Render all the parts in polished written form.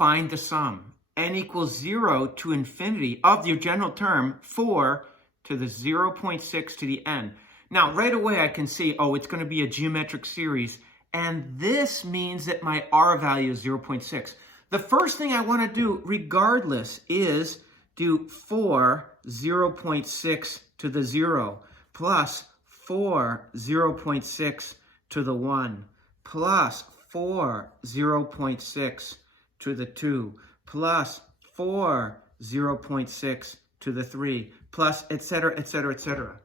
find the sum. N equals 0 to infinity of your general term, 4 to the 0.6 to the n. Now, right away I can see, oh, it's going to be a geometric series, and this means that my r value is 0.6. The first thing I want to do, regardless, is do 4 0.6 to the 0 plus 4 0.6 to the 1 plus 4 0.6 to the 2 plus 4 0.6 to the 3 plus etc., etc., etc.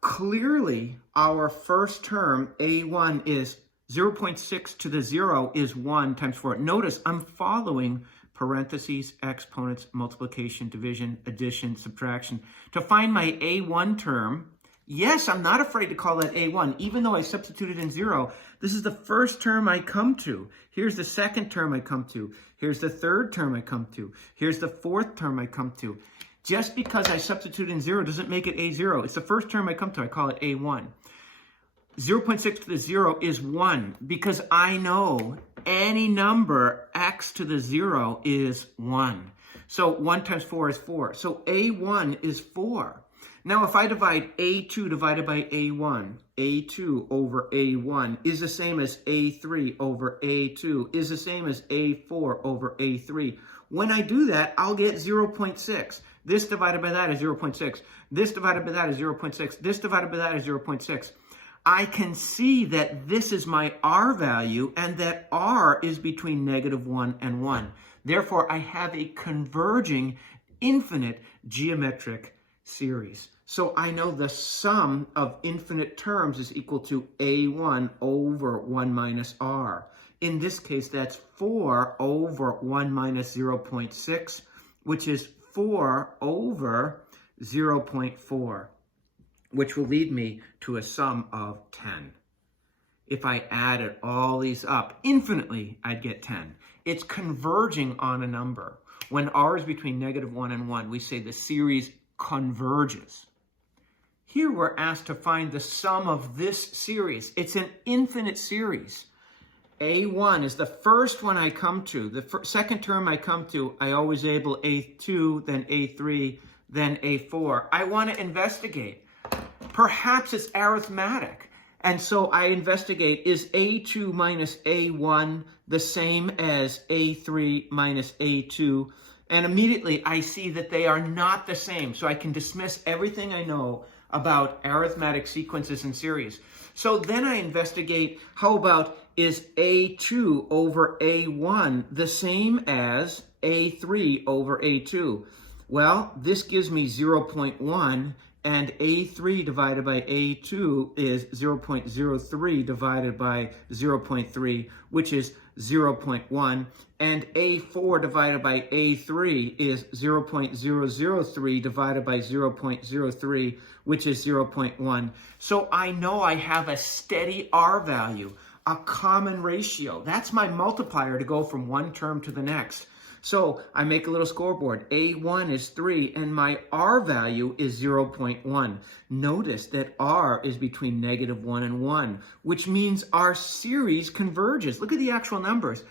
Clearly, our first term, a1, is 0.6 to the 0 is 1 times 4. Notice I'm following parentheses, exponents, multiplication, division, addition, subtraction. To find my a1 term, yes, I'm not afraid to call that a1, even though I substituted in 0. This is the first term I come to. Here's the second term I come to. Here's the third term I come to. Here's the fourth term I come to. Just because I substitute in 0 doesn't make it a0. It's the first term I come to. I call it a1. 0.6 to the 0 is 1 because I know any number x to the 0 is 1. So 1 times 4 is 4. So a1 is 4. Now if I divide a2 divided by a1, a2 over a1 is the same as a3 over a2, is the same as a4 over a3. When I do that, I'll get 0.6. This divided by that is 0.6. This divided by that is 0.6. This divided by that is 0.6. I can see that this is my r value and that r is between -1 and 1. Therefore, I have a converging infinite geometric series. So I know the sum of infinite terms is equal to a1 over 1 minus r. In this case, that's 4 over 1 minus 0.6, which is 4 over 0.4, which will lead me to a sum of 10. If I added all these up infinitely, I'd get 10. It's converging on a number. When r is between -1 and 1, we say the series converges. Here we're asked to find the sum of this series. It's an infinite series. A1 is the first one I come to. The second term I come to, I always able A2, then A3, then A4. I want to investigate. Perhaps it's arithmetic. And so I investigate, is A2 minus A1 the same as A3 minus A2? And immediately I see that they are not the same. So I can dismiss everything I know about arithmetic sequences and series. So then I investigate, how about, is A2 over A1 the same as A3 over A2? Well, this gives me 0.1, and A3 divided by A2 is 0.03 divided by 0.3, which is 0.1, and A4 divided by A3 is 0.003 divided by 0.03, which is 0.1. So I know I have a steady R value, a common ratio. That's my multiplier to go from one term to the next. So I make a little scoreboard. A1 is 3, and my R value is 0.1. Notice that R is between -1 and 1, which means our series converges. Look at the actual numbers.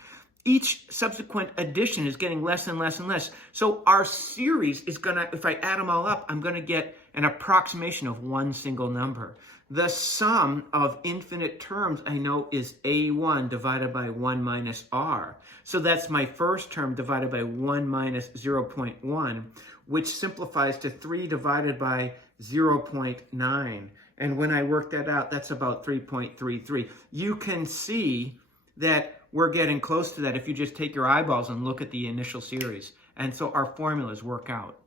Each subsequent addition is getting less and less and less. So our series is gonna, if I add them all up, I'm gonna get an approximation of one single number. The sum of infinite terms I know is A1 divided by 1 minus R. So that's my first term divided by 1 minus 0.1, which simplifies to 3 divided by 0.9. And when I work that out, that's about 3.33. You can see that we're getting close to that if you just take your eyeballs and look at the initial series. And so our formulas work out.